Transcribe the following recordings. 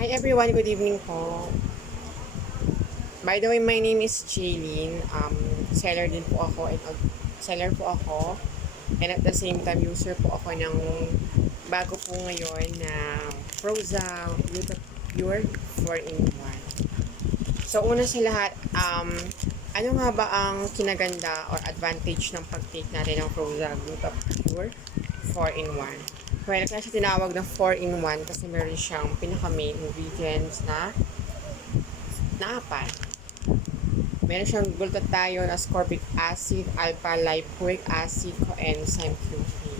Hi everyone, good evening po. By the way, my name is Jaylene. Seller din po ako seller po ako. And at the same time, user po ako ng bago po ngayon na Proza Gluta Pure 4-in-1. So una sa lahat, ano nga ba ang kinaganda or advantage ng pag-take natin ng Proza Gluta Pure 4-in-1? Well, kaya siya tinawag na 4-in-1 kasi meron siyang pinaka-main ingredients na apat. Meron siyang glutathione, ascorbic acid, alpha-lipoic acid, coenzyme Q10.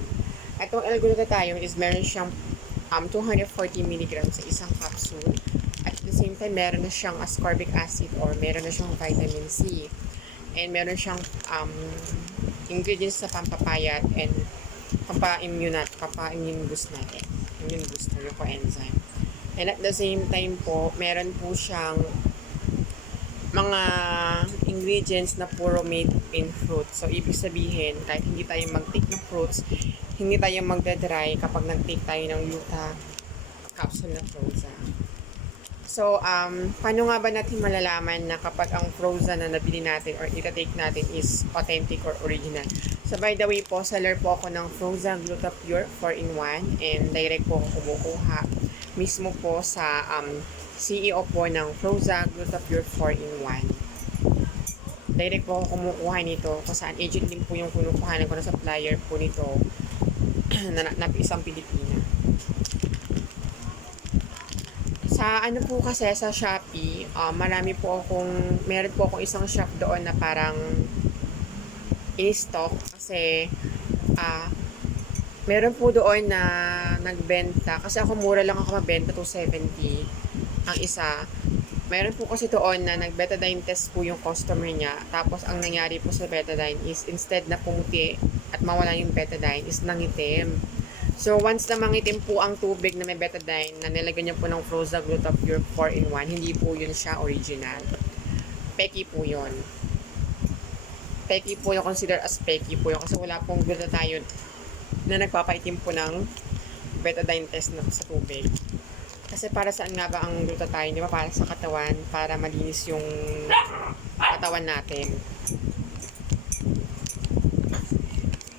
Itong L-glutathione is meron siyang 240 mg sa isang capsule. At the same time, meron na siyang ascorbic acid or meron na siyang vitamin C. And meron siyang ingredients sa pampapayat and pampa-immune boost natin. Immune booster yung coenzyme. And at the same time po, meron po siyang mga ingredients na puro made in fruit. So, ibig sabihin, kahit hindi tayo mag-take ng fruits, hindi tayo magdadry kapag nag-take tayo ng Gluta capsule na Proza. So, paano nga ba natin malalaman na kapag ang Proza na nabili natin or ita-take natin is authentic or original? So, by the way po, seller po ako ng Proza Gluta Pure 4-in-1 and direct po ako kumukuha mismo po sa CEO po ng Proza Gluta Pure 4-in-1. Direct po ako kumukuha nito kung saan agent din po yung kinukuhanan ko na supplier po nito na isang Pilipina. Sa ano po kasi sa Shopee, meron po akong isang shop doon na parang in-stock kasi meron po doon na nagbenta kasi ako mura lang ako mabenta 270 ang isa. Meron po kasi doon na nag-betadine test po yung customer niya. Tapos ang nangyari po sa betadine is instead na pumuti at mawala yung betadine is nangitim. So once na mangitim po ang tubig na may betadine na nilagyan niya po ng Proza Gluta Pure 4-in-1, hindi po yun siya original. Peki po yun. Peki po yung consider as peki po yun kasi wala pong glutathione na nagpapaitim po ng betadine test na sa tubig. Kasi para saan nga ba ang glutathione? Di ba? Para sa katawan, para malinis yung katawan natin.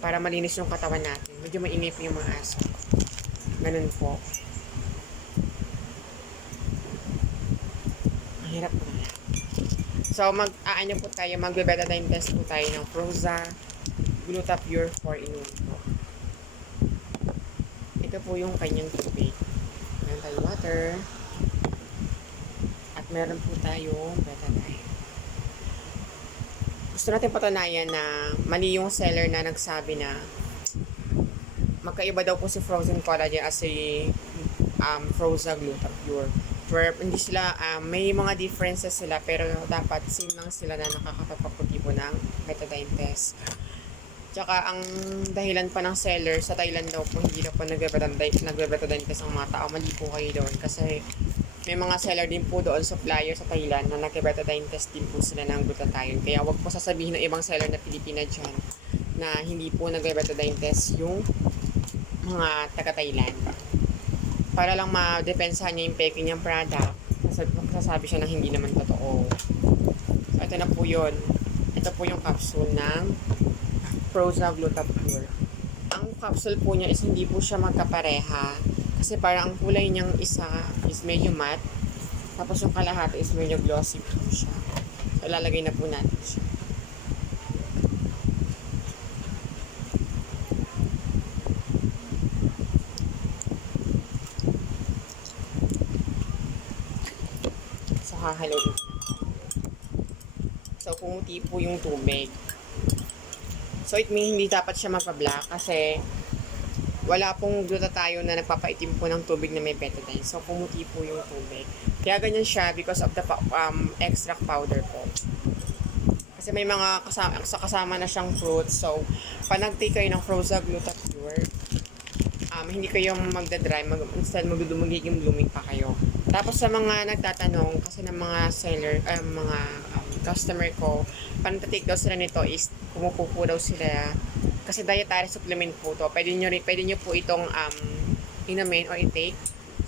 Para malinis yung katawan natin. Medyo mainip yung mga aso. Ganun po. Ang hirap po na. So, ano po tayo, magbe-betadine test po tayo ng Proza Gluta Pure 4-in-1 po. Ito po yung kanyang tubig. Meron tayong water. At meron po tayong betadine. Gusto natin patunayan na mali yung seller na nagsabi na magkaiba daw po si frozen collagen as si Proza Gluta Pure. Where hindi sila, may mga differences sila pero dapat same lang sila na nakakapagpaputi po ng betadine test. Tsaka ang dahilan pa ng seller sa Thailand daw po hindi na po nagbe-betadine test ang mga tao. Mali po kayo doon kasi may mga seller din po doon, supplier sa Thailand na nagbe-betadine test din po sila ng glutathione. Kaya wag po sasabihin ng ibang seller na Pilipina dyan na hindi po nagbe-betadine test yung mga taga-Thailand. Para lang ma-depensahan niya yung peke niyang product, sasabi siya na hindi naman totoo. So ito na po yun. Ito po yung capsule ng Proza Gluta Pure. Ang capsule po niya is hindi po siya magkapareha kasi parang ang kulay niyang isa is medyo matte tapos yung kalahati is medyo glossy po siya. So lalagay na po natin siya. So hahaluin. So pumuti po yung tubig. So it means hindi dapat siya magpa-black kasi wala pong glutathione na nagpapaitim po ng tubig na may betadine. So pumuti po yung tubig. Kaya ganyan siya because of the extract powder po. Kasi may mga kasama na siyang fruits. So pag nag-take kayo ng Proza Gluta Pure, hindi kayo magdadry, instead magiging blooming pa kayo. Tapos sa mga nagtatanong, kasi ng mga seller, mga customer ko, pag take daw sila nito is pumupupo daw sila kasi dietary supplement po to. Pwede nyo po itong inumin o i-take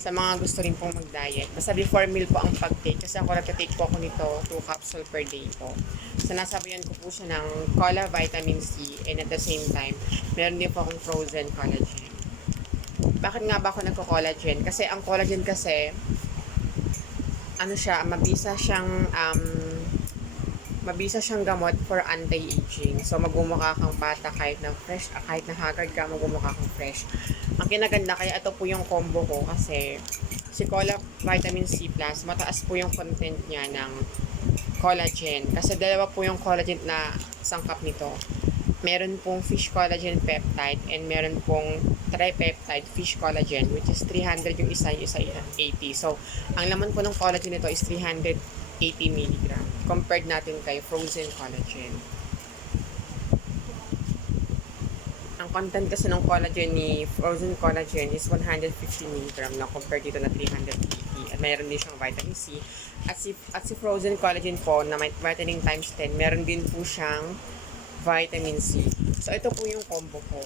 sa mga gusto rin pong mag-diet. Basta before meal po ang pag-take kasi ako nagtatake po ako nito 2 capsule per day po. So nasabayan ko po siya ng cola, vitamin C, and at the same time, meron din po akong frozen collagen. Bakit nga ba ako nagko-collagen? Kasi ang collagen kasi, ano siya, mabisa siyang gamot for anti-aging. So, magmumukha kang bata kahit na fresh, kahit na haggard ka, magmumukha kang fresh. Ang kinaganda, kaya ito po yung combo ko kasi si Cola Vitamin C Plus, mataas po yung content niya ng collagen. Kasi dalawa po yung collagen na sangkap nito. Meron pong fish collagen peptide and meron pong tripeptide fish collagen which is 300 yung isa 80. So, ang laman po ng collagen nito is 380 mg compared natin kay frozen collagen. Ang content kasi ng collagen ni frozen collagen is 150 mg lang compared dito na 380 at mayroon din siyang vitamin C at si frozen collagen po na may vitamin times 10 meron din po siyang vitamin C. So ito po yung combo ko.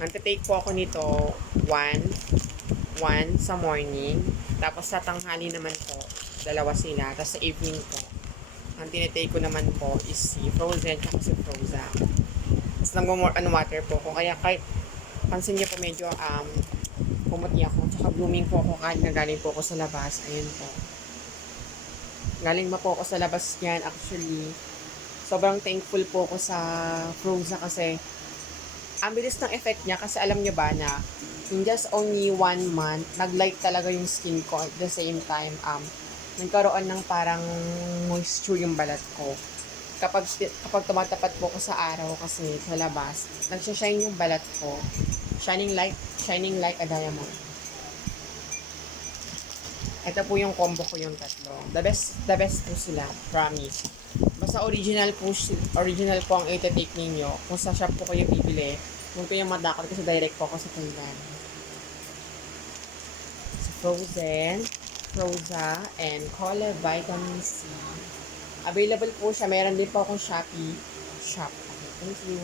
Nagte-take po ako nito 1 sa morning, tapos sa tanghali naman po dalawa sila, tapos sa evening po ang tinitake ko naman po is si frozen at si froza. Tapos nag-more water po ko. Kaya kahit pansin niyo po medyo pumuti ako. Tsaka blooming po ako kahit na galing po ako sa labas. Ayun po. Galing ma po ako sa labas yan actually. Sobrang thankful po ako sa froza kasi ang bilis ng effect niya kasi alam niyo ba na in just only 1 month, nag-light talaga yung skin ko at the same time, nagkaroon ng parang moisture yung balat ko. Kapag tumatapat po ko sa araw kasi sa labas, nagsashine yung balat ko. Shining like a diamond. Ito po yung combo ko yung tatlo. The best po sila, promise. Basta original po ang ita-take ninyo. Kung sa shop po kayo bibili, huwag kayong madakot kasi direct po ako sa Thailand. So, frozen, froza, and Cola Vitamin C. Available po siya. Meron din po akong Shopee shop. Okay, thank you.